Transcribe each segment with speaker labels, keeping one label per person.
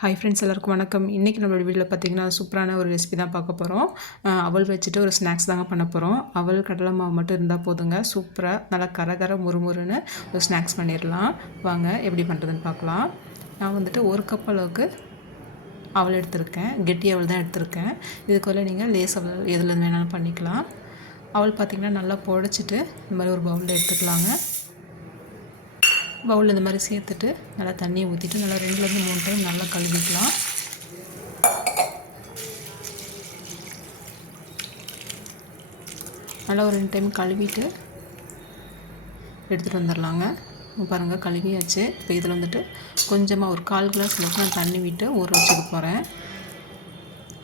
Speaker 1: Hi friends எல்லாருக்கும் வணக்கம். இன்றைக்கி நம்மளோட வீட்டில் பார்த்தீங்கன்னா சூப்பரான ஒரு ரெசிபி தான் பார்க்க போகிறோம் அவள் வச்சுட்டு ஒரு ஸ்நாக்ஸ் தாங்க பண்ண போகிறோம் அவள் கடலை மாவு மட்டும் இருந்தால் போதுங்க. சூப்பராக நல்லா கரகர முறுமுறுன்னு ஒரு ஸ்நாக்ஸ் பண்ணிடலாம். வாங்க எப்படி பண்ணுறதுன்னு பார்க்கலாம். நான் வந்துட்டு ஒரு கப் அளவுக்கு அவள் எடுத்திருக்கேன். கெட்டி அவள் தான் எடுத்திருக்கேன். இதுக்குள்ளே நீங்கள் லேஸ் அவள் எதில் வேணாலும் பண்ணிக்கலாம். அவள் பார்த்திங்கன்னா நல்லா புடச்சிட்டு இந்த மாதிரி ஒரு பவுலில் எடுத்துக்கலாங்க. பவுலில் இந்த மாதிரி சேர்த்துட்டு நல்லா தண்ணியை ஊற்றிட்டு நல்லா ரெண்டுலேருந்து மூணு டைம் நல்லா கழுவிக்கலாம். நல்லா ஒரு ரெண்டு டைம் கழுவிட்டு எடுத்துகிட்டு வந்துடலாங்க. பாருங்கள் கழுவியாச்சு. இப்போ இதில் வந்துட்டு கொஞ்சமாக ஒரு கால் கிளாஸ் அளவுக்கு நான் தண்ணி விட்டு ஊற வச்சுக்க போகிறேன்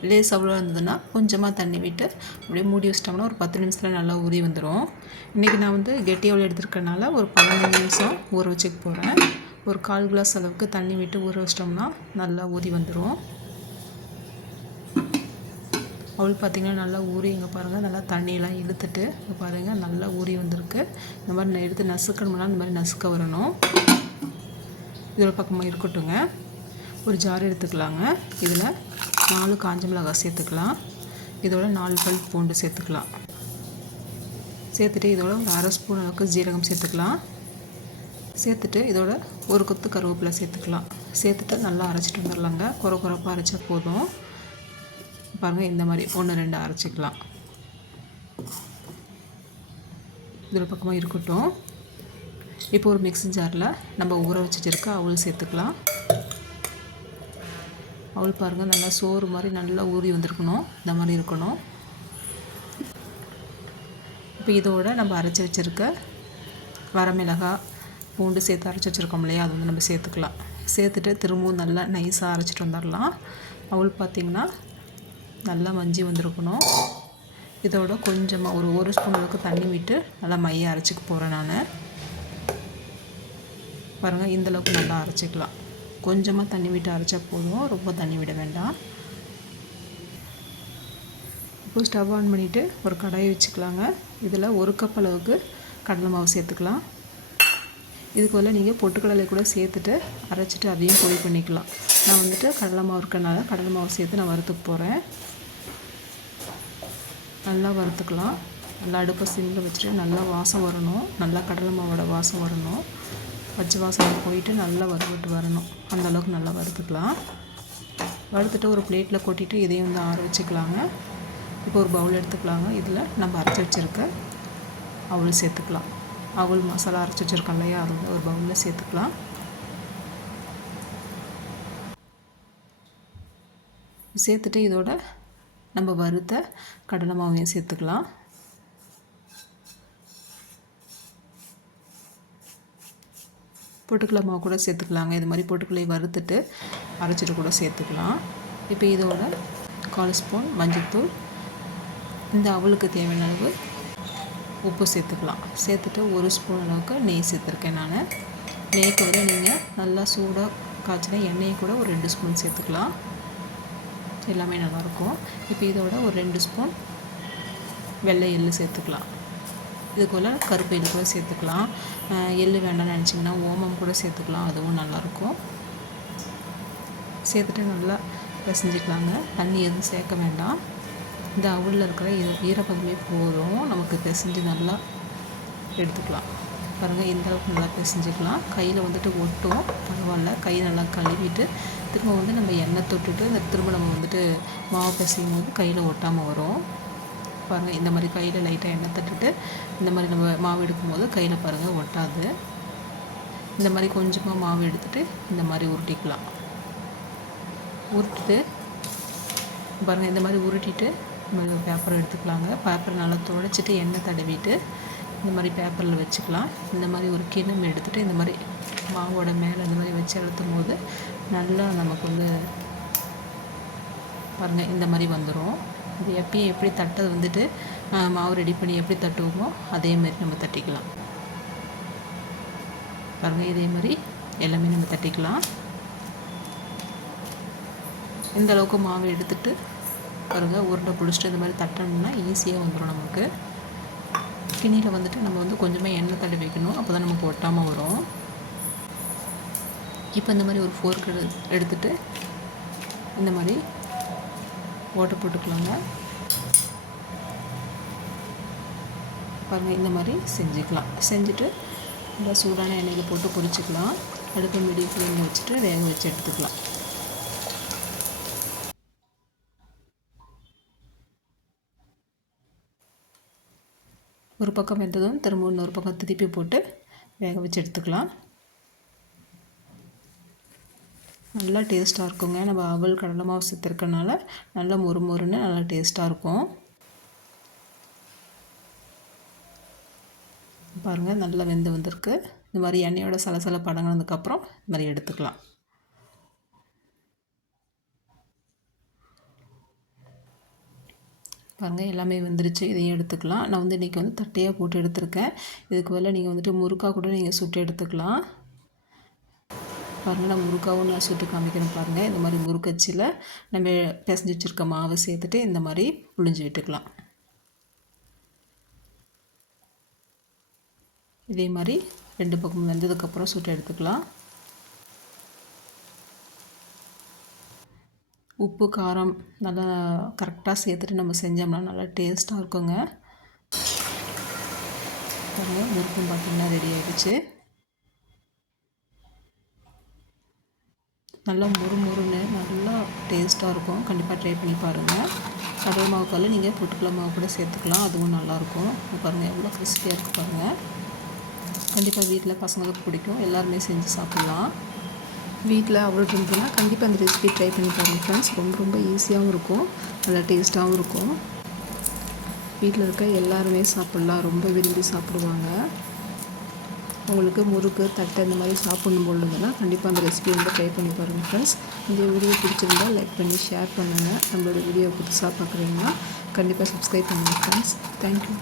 Speaker 1: லேஸ் அவ்வளோ இருந்ததுன்னா கொஞ்சமாக தண்ணி விட்டு அப்படியே மூடி வச்சிட்டோம்னா ஒரு பத்து நிமிஷத்தில் நல்லா ஊறி வந்துடும் இன்றைக்கி நான் வந்து கெட்டி அவ்வளோ எடுத்துருக்கனால ஒரு பதினஞ்சு நிமிஷம் ஊற வச்சுக்க போகிறேன் ஒரு கால் கிளாஸ் அளவுக்கு தண்ணி விட்டு ஊற வச்சிட்டோம்னா நல்லா ஊறி வந்துடும் அவள் பார்த்திங்கன்னா நல்லா ஊறி இங்கே பாருங்கள் நல்லா தண்ணியெல்லாம் இழுத்துட்டு இங்கே பாருங்கள் நல்லா ஊறி வந்திருக்கு. இந்த மாதிரி நான் எடுத்து நசுக்கணும்னா இந்த மாதிரி நசுக்க வரணும். இதோட பக்கமாக இருக்கட்டுங்க ஒரு ஜார் எடுத்துக்கலாங்க. இதில் நாலு காஞ்ச மிளகாய் சேர்த்துக்கலாம். இதோட நாலு பல் பூண்டு சேர்த்துக்கலாம். சேர்த்துட்டு இதோட ஒரு அரை ஸ்பூன் அளவுக்கு ஜீரகம் சேர்த்துக்கலாம். சேர்த்துட்டு இதோட ஒரு கொத்து கருவேப்பிலை சேர்த்துக்கலாம். சேர்த்துட்டு நல்லா அரைச்சிட்டு வந்துடலாங்க. குறை குறைப்பாக அரைச்சா போதும். பாருங்கள் இந்த மாதிரி ஒன்று ரெண்டு அரைச்சிக்கலாம். இதில் பக்கமாக இருக்கட்டும். இப்போ ஒரு மிக்ஸி ஜாரில் நம்ம ஊற வச்சுட்டு இருக்க அவள் சேர்த்துக்கலாம். அவள் பாருங்கள் நல்லா சோறு மாதிரி நல்லா ஊறி வந்திருக்கணும். இந்த மாதிரி இருக்கணும். இப்போ இதோட நம்ம அரைச்சி வச்சுருக்க வரமிளகாய் பூண்டு சேர்த்து அரைச்சி வச்சுருக்கோம் இல்லையா? அது வந்து நம்ம சேர்த்துக்கலாம். சேர்த்துட்டு திரும்பவும் நல்லா நைஸாக அரைச்சிட்டு வந்துடலாம். அவள் பார்த்திங்கன்னா நல்லா மஞ்சி வந்திருக்கணும். இதோட கொஞ்சமாக ஒரு ஒரு ஸ்பூன் அளவுக்கு தண்ணி விட்டு நல்லா மைய அரைச்சிக்க போகிறேன் நான். பாருங்கள் இந்தளவுக்கு நல்லா அரைச்சிக்கலாம். கொஞ்சமாக தண்ணி விட்டு அரைச்சா போதும். ரொம்ப தண்ணி விட வேண்டாம். இப்போ ஸ்டவ் ஆன் பண்ணிவிட்டு ஒரு கடாயை வச்சுக்கலாங்க. இதில் ஒரு கப் அளவுக்கு கடலை மாவு சேர்த்துக்கலாம். இதுக்கு பதிலா நீங்கள் பொட்டுக்கடலை கூட சேர்த்துட்டு அரைச்சிட்டு அதையும் பொடி பண்ணிக்கலாம். நான் வந்துட்டு கடலை மாவு இருக்கனால கடலை மாவு சேர்த்து நான் வறுத்துக்க போகிறேன். நல்லா வறுத்துக்கலாம். நல்லா அடுப்பை சிம்மில் வச்சுட்டு நல்லா வாசம் வரணும். நல்லா கடலை மாவோட வாசம் வரணும். பச்சை வாசனை போயிட்டு நல்லா வறுபட்டு வரணும். அந்தளவுக்கு நல்லா வறுத்துக்கலாம். வறுத்துட்டு ஒரு பிளேட்டில் கொட்டிட்டு இதையும் வந்து ஆற வச்சுக்கலாங்க. இப்போ ஒரு பவுல் எடுத்துக்கலாங்க. இதில் நம்ம அரைச்சி வச்சுருக்க அவள் சேர்த்துக்கலாம். அவள் மசாலா அரைச்சி வச்சுருக்கோம் இல்லையா? அது வந்து ஒரு பவுலில் சேர்த்துக்கலாம். சேர்த்துட்டு இதோட நம்ம வறுத்த கடலை மாவையும் சேர்த்துக்கலாம். பொட்டுக்கடலை மாவு கூட சேர்த்துக்கலாங்க. இது மாதிரி பொட்டுக்கடலை வறுத்துட்டு அரைச்சிட்டு கூட சேர்த்துக்கலாம். இப்போ இதோட கால் ஸ்பூன் மஞ்சள்தூள் இந்த அவளுக்கு தேவையான அளவு உப்பு சேர்த்துக்கலாம். சேர்த்துட்டு ஒரு ஸ்பூன் அளவுக்கு நெய் சேர்த்துருக்கேன் நான். நெய்க்கு விட நீங்கள் நல்லா சூடாக காய்ச்சின எண்ணெயை கூட ஒரு ரெண்டு ஸ்பூன் சேர்த்துக்கலாம். எல்லாமே நல்லாயிருக்கும் இப்போ இதோட ஒரு ரெண்டு ஸ்பூன் வெள்ளை எள்ளு சேர்த்துக்கலாம். இது போல் கருப்பு எள்ளு கூட சேர்த்துக்கலாம். எள் எள்ளு வேண்டாம்னு நினச்சிங்கன்னா ஓமம் கூட சேர்த்துக்கலாம். அதுவும் நல்லாயிருக்கும். சேர்த்துட்டு நல்லா பிசைஞ்சிக்கலாங்க. தண்ணி எதுவும் சேர்க்க வேண்டாம். இந்த அவுளில் இருக்கிற ஈர- ஈரப்பதமே போதும். நமக்கு பிசைஞ்சு நல்லா எடுத்துக்கலாம். பாருங்கள் இந்த அளவுக்கு நல்லா பிசைஞ்சிக்கலாம். கையில் வந்துட்டு ஒட்டும். பரவாயில்ல. கை நல்லா கழுவிட்டு திரும்ப வந்து நம்ம எண்ணெய் தொட்டுட்டு இந்த திரும்ப நம்ம வந்துட்டு மாவு பிசையும் போது கையில் ஒட்டாமல் வரும். பாருங்கள் இந்த மாதிரி கையில் லைட்டாக எண்ணெய் தட்டுட்டு இந்த மாதிரி நம்ம மாவு எடுக்கும்போது கையில் பாருங்கள் ஒட்டாது இந்த மாதிரி கொஞ்சமாக மாவு எடுத்துகிட்டு இந்த மாதிரி உருட்டிக்கலாம் உருட்டிட்டு பாருங்கள் இந்த மாதிரி உருட்டிட்டு நம்ம பேப்பர் எடுத்துக்கலாங்க பேப்பர் நல்லா துடைச்சிட்டு எண்ணெய் தடவிட்டு இந்த மாதிரி பேப்பரில் வச்சுக்கலாம் இந்த மாதிரி ஒரு கிண்ணம் எடுத்துகிட்டு இந்த மாதிரி மாவோட மேலே இந்த மாதிரி வச்சு அழுத்தும் போது நல்லா நமக்கு வந்து பாருங்கள் இந்த மாதிரி வந்துடும் இது எப்பயும் எப்படி தட்டது வந்துட்டு மாவு ரெடி பண்ணி எப்படி தட்டுவோமோ அதே மாதிரி நம்ம தட்டிக்கலாம். பாருங்கள் இதே மாதிரி எல்லாமே நம்ம தட்டிக்கலாம். இந்த அளவுக்கு மாவு எடுத்துட்டு பாருங்கள் உருண்டை பிடிச்சிட்டு இந்த மாதிரி தட்டணும்னா ஈஸியாக வந்துடும் நமக்கு. கிணியில் வந்துட்டு நம்ம வந்து கொஞ்சமாக எண்ணெய் தடவி வைக்கணும். அப்போ தான் நமக்கு ஒட்டாமல் வரும். இப்போ இந்த மாதிரி ஒரு ஃபோர்க் எடு எடுத்துட்டு இந்த மாதிரி ஓட்டை போட்டுக்கலாங்க. பாருங்கள் இந்த மாதிரி செஞ்சுக்கலாம். செஞ்சுட்டு நல்லா சூடான எண்ணெயில் போட்டு பொரிச்சுக்கலாம். அடுப்பு மீடியம் ஃப்ளேமில் வச்சுட்டு வேக வச்சு எடுத்துக்கலாம். ஒரு பக்கம் வெந்ததும் திரும்ப இன்னொரு பக்கம் திருப்பி போட்டு வேக வச்சு எடுத்துக்கலாம். நல்லா டேஸ்ட்டாக இருக்குங்க. நம்ம அவல் கடலை மாவு சேர்த்துருக்கனால நல்லா மொறு மொறுன்னு நல்லா டேஸ்ட்டாக இருக்கும். பாருங்கள் நல்லா வெந்து வந்திருக்கு. இந்த மாதிரி எண்ணெயோட சலசல படங்கினதுக்கப்புறம் இந்த மாதிரி எடுத்துக்கலாம். பாருங்கள் எல்லாமே வந்துருச்சு. இதையும் எடுத்துக்கலாம். நான் வந்து இன்றைக்கி வந்து தட்டையாக போட்டு எடுத்திருக்கேன். இதுக்கு பதிலாக நீங்கள் வந்துட்டு முறுக்கா கூட நீங்கள் சுட்டு எடுத்துக்கலாம். பாருங்கள் நான் முறுக்காவும் நான் சுட்டு காமிக்கிறேன் பாருங்கள் இந்த மாதிரி முறுக்கச்சியில் நம்ம பிசைஞ்சு வச்சுருக்க மாவை சேர்த்துட்டு இந்த மாதிரி புழிஞ்சு விட்டுக்கலாம். இதே மாதிரி ரெண்டு பக்கம் வெந்ததுக்கப்புறம் சுட்டு எடுத்துக்கலாம். உப்பு காரம் நல்லா கரெக்டாக சேர்த்துட்டு நம்ம செஞ்சோம்னா நல்லா டேஸ்ட்டாக இருக்குங்க. பாருங்கள் முறுக்கும் பார்த்திங்கன்னா ரெடி ஆகிடுச்சு நல்லா முறு முறுன்னு நல்லா டேஸ்ட்டாக இருக்கும். கண்டிப்பாக ட்ரை பண்ணி பாருங்கள் கடலை மாவு கல் நீங்கள் பொட்டுக்கடலை மாவு கூட சேர்த்துக்கலாம். அதுவும் நல்லாயிருக்கும். பாருங்கள் எவ்வளோ கிறிஸ்பியாக இருக்குது பாருங்கள் கண்டிப்பாக வீட்டில் பசங்களுக்கு பிடிக்கும். எல்லாருமே செஞ்சு சாப்பிட்லாம். வீட்டில் அவ்வளோ இருந்ததுன்னா கண்டிப்பாக அந்த ரெசிபி ட்ரை பண்ணி பாருங்கள் ஃப்ரெண்ட்ஸ் ரொம்ப ரொம்ப ஈஸியாகவும் இருக்கும். நல்லா டேஸ்ட்டாகவும் இருக்கும். வீட்டில் இருக்க எல்லாருமே சாப்பிட்லாம். ரொம்ப விரும்பி சாப்பிடுவாங்க. உங்களுக்கு முறுக்கு தட்டை இந்த மாதிரி சாப்பிடணும் பொழுதுனா கண்டிப்பாக அந்த ரெசிபி வந்து ட்ரை பண்ணி பாருங்கள் ஃப்ரெண்ட்ஸ் இந்த வீடியோ பிடிச்சிருந்தா லைக் பண்ணி ஷேர் பண்ணுங்கள் நம்மளோட வீடியோ புதுசாக பார்க்குறீங்கன்னா கண்டிப்பாக சப்ஸ்கிரைப் பண்ணுங்கள் ஃப்ரெண்ட்ஸ் தேங்க்யூ